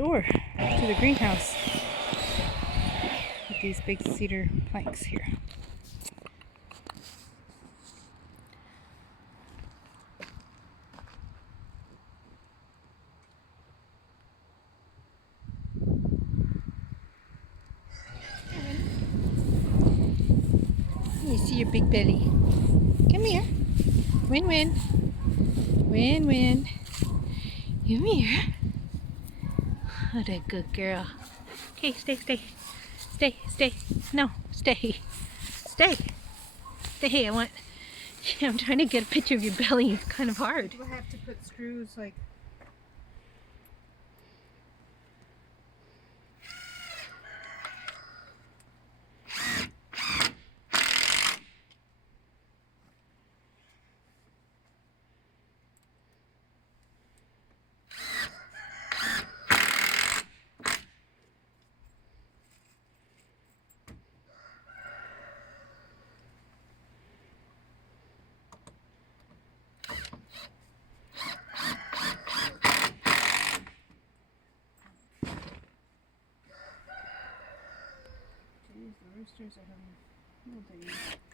door to the greenhouse with these big cedar planks here. You see your big belly. Come here. Win-win. Win-win. Come here. What a good girl. Okay, stay, stay. Stay, stay. No, stay. Stay. Stay, I'm trying to get a picture of your belly. It's kind of hard. We'll have to put screws like... Geez, the roosters are having a field day.